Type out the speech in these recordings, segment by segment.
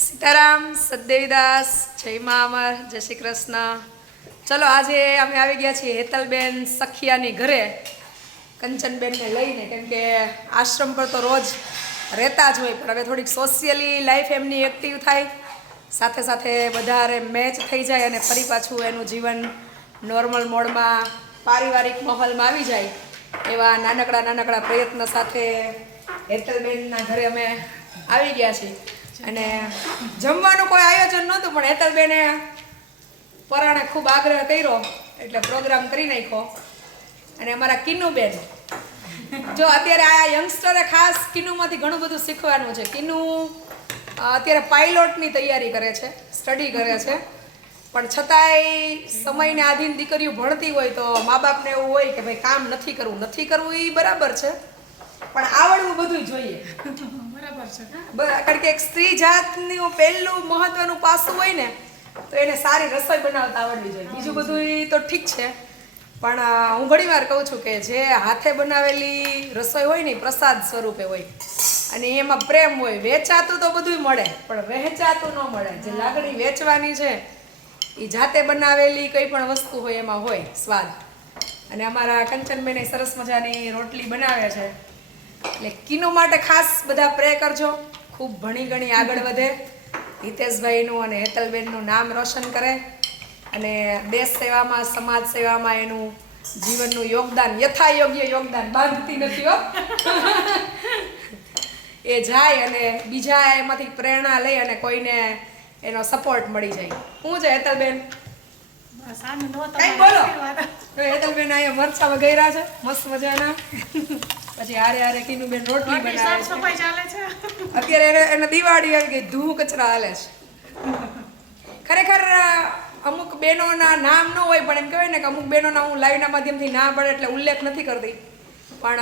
સીતારામ, સદદેવીદાસ, જય મા અમર, જય શ્રી કૃષ્ણ. ચલો આજે અમે આવી ગયા છીએ હેતલબેન સખિયાની ઘરે કંચનબેનને લઈને, કેમ કે આશ્રમ પર તો રોજ રહેતા જ હોય, પણ હવે થોડીક સોશિયલી લાઈફ એમની એક્ટિવ થાય, સાથે સાથે વધારે મેચ થઈ જાય અને ફરી પાછું એનું જીવન નોર્મલ મોડમાં પારિવારિક માહોલમાં આવી જાય, એવા નાનકડા પ્રયત્ન સાથે હેતલબેનના ઘરે અમે આવી ગયા છીએ. અને જમવાનું કોઈ આયોજન નહોતું, પણ હેતલબેને પરાણે ખૂબ આગ્રહ કર્યો એટલે પ્રોગ્રામ કરી નાખ્યો. અને અમારા કિન્નુબેન, જો અત્યારે આ યંગસ્ટરે ખાસ કિન્નુમાંથી ઘણું બધું શીખવાનું છે. કિન્નુ અત્યારે પાયલોટની તૈયારી કરે છે, સ્ટડી કરે છે, પણ છતાંય સમયને આધીન દીકરીઓ ભણતી હોય તો મા બાપને એવું હોય કે ભાઈ કામ નથી કરવું એ બરાબર છે, પણ આવડવું બધું જોઈએ. કારણ કે એક સ્ત્રી જાતનું પહેલું મહત્વનું પાસું હોય ને, તો એને સારી રસોઈ બનાવતા આવડવી જોઈએ. બીજું બધું તો ઠીક છે, પણ હું ઘણીવાર કહું છું કે જે હાથે બનાવેલી રસોઈ હોય ને પ્રસાદ સ્વરૂપે હોય, અને એમાં પ્રેમ હોય. વેચાતું તો બધું મળે, પણ વહેંચાતું ન મળે. જે લાગણી વેચવાની છે એ જાતે બનાવેલી કઈ પણ વસ્તુ હોય એમાં હોય સ્વાદ. અને અમારા કંચનબેન સરસ મજાની રોટલી બનાવે છે, એટલે કિન્નુ માટે ખાસ બધા પ્રે કરજો, ખૂબ ભણી ગણી આગળ વધે, હિતેશભાઈનું અને હેતલબેનનું નામ રોશન કરે, અને દેશ સેવામાં, સમાજ સેવામાં એનું જીવનનું યોગદાન, યથાયોગ્ય યોગદાન, બાંધતી નથી હો, એ જાય અને બીજા એમાંથી પ્રેરણા લઈ અને કોઈને એનો સપોર્ટ મળી જાય. શું છે હેતલબેન? કઈ બોલો. હેતલબેન અહીંયા મરચા વગેરા છે મસ્ત મજાના, પછી હારે કિન્નુબેન રોટલી બનાવે છે. અત્યારે એને દિવાળી આવી ગઈ, ધૂ કચરા હાલે છે. ખરેખર અમુક બહેનોના નામ ન હોય, પણ એમ કહેવાય ને કે અમુક બહેનોના હું લાઈવના માધ્યમથી ના પડે એટલે ઉલ્લેખ નથી કરતી, પણ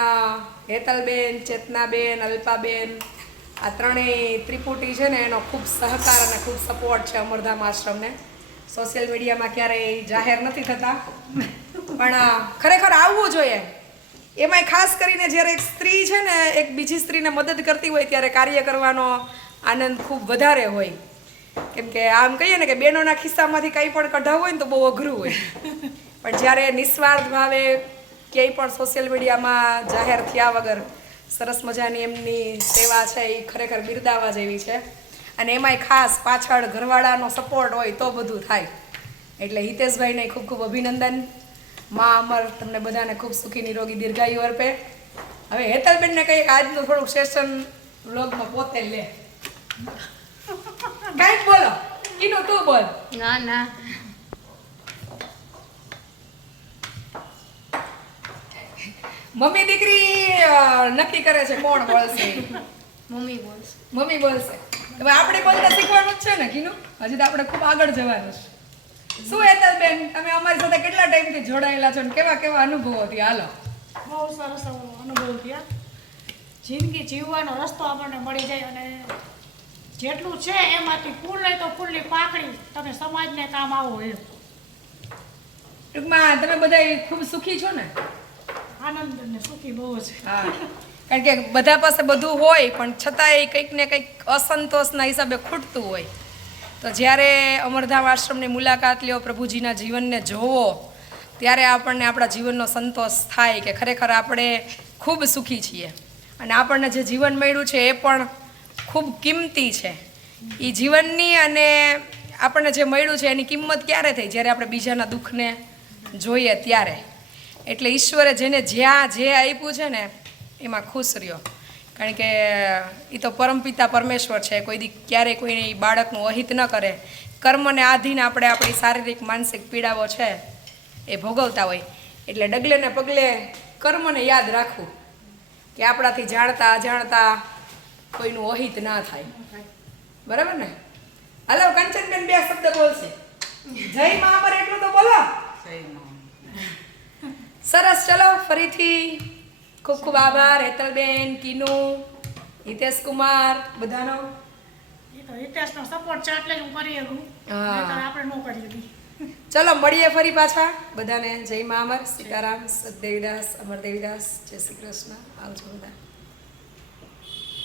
હેતલબેન, ચેતનાબેન, અલ્પાબેન, આ ત્રણેય ત્રિપુટી છે ને, એનો ખૂબ સહકાર અને ખૂબ સપોર્ટ છે અમરધામ આશ્રમને. સોશિયલ મીડિયામાં ક્યારેય જાહેર નથી થતા, પણ ખરેખર આવવું જોઈએ. એમાંય ખાસ કરીને જ્યારે એક સ્ત્રી છે ને એક બીજી સ્ત્રીને મદદ કરતી હોય ત્યારે કાર્ય કરવાનો આનંદ ખૂબ વધારે હોય. કેમ કે આમ કહીએ ને કે બહેનોના ખિસ્સામાંથી કંઈ પણ કઢાવવું હોય ને તો બહુ અઘરું હોય, પણ જ્યારે નિસ્વાર્થ ભાવે ક્યાંય પણ સોશિયલ મીડિયામાં જાહેર થયા વગર સરસ મજાની એમની સેવા છે એ ખરેખર બિરદાવવા જેવી છે. અને એમાંય ખાસ પાછળ ઘરવાળાનો સપોર્ટ હોય તો બધું થાય. એટલે હિતેશભાઈને ખૂબ ખૂબ અભિનંદન. મા અમર તમને બધાને ખૂબ સુખી નિરોગી દીર્ઘાયુ અર્પે. હવે હેતલબેનને કંઈક આજનું થોડુંક સેશન વ્લોગમાં પોતે લે. કંઈક બોલો. કિન્નુ તું બોલ. ના મમ્મી દીકરી નક્કી કરે છે કોણ બોલશે. મમ્મી બોલશે. હવે આપણે બોલતા શીખવાનું જ છે ને કિન્નુ, હજી તો આપણે ખૂબ આગળ જવાનું છે. શું હેતલબેન, તમે અમારી સાથે કેટલા ટાઈમથી જોડાયેલા છો ને કેવા અનુભવો થયા? હાલો. બહુ સરસ અનુભવ થયા. જિંદગી જીવવાનો રસ્તો આપણને મળી જાય, અને જેટલું છે એમાંથી ફૂલ નહીં તો ફૂલની પાકડી તમે સમાજને કામ આવો એમ. ટૂંકમાં તમે બધા ખૂબ સુખી છો ને? આનંદ ને સુખી બહુ છે. હા, કારણ કે બધા પાસે બધું હોય પણ છતાંય કંઈક ને કંઈક અસંતોષના હિસાબે ખૂટતું હોય. તો જ્યારે અમરધામ આશ્રમની મુલાકાત લ્યો, પ્રભુજીના જીવનને જોવો, ત્યારે આપણને આપણા જીવનનો સંતોષ થાય કે ખરેખર આપણે ખૂબ સુખી છીએ. અને આપણને જે જીવન મળ્યું છે એ પણ ખૂબ કિંમતી છે. એ જીવનની અને આપણને જે મળ્યું છે એની કિંમત ક્યારે થઈ? જ્યારે આપણે બીજાના દુઃખને જોઈએ ત્યારે. એટલે ઈશ્વરે જેને જ્યાં જે આપ્યું છે ને એમાં ખુશ રહ્યો, કારણ કે એ તો પરમપિતા પરમેશ્વર છે. કોઈ દી ક્યારેય કોઈને બાળકનું અહિત ન કરે. કર્મને આધીન આપણે આપણી શારીરિક માનસિક પીડાઓ છે એ ભોગવતા હોય, એટલે ડગલે ને પગલે કર્મને યાદ રાખવું કે આપણાથી જાણતા અજાણતા કોઈનું અહિત ના થાય. બરાબર ને? હલો, કંચનબેન 2 શબ્દ બોલશે. જય મા અમર એટલું તો બોલો. સરસ. ચલો ફરીથી ખૂબ ખૂબ આભાર હેતલબેન, કિન્નુ, હિતેશ કુમાર, બધાનો. એ તો હિતેશનો સપોર્ટ છે એટલે જ હું કરી શકું, નહીંતર આપણે ન કરી શકીએ. ચલો મળીએ ફરી પાછા. બધાને જય મા અમર, સીતારામ, સદદેવીદાસ, અમરદેવીદાસ, જય શ્રી કૃષ્ણ. આવજો બધા.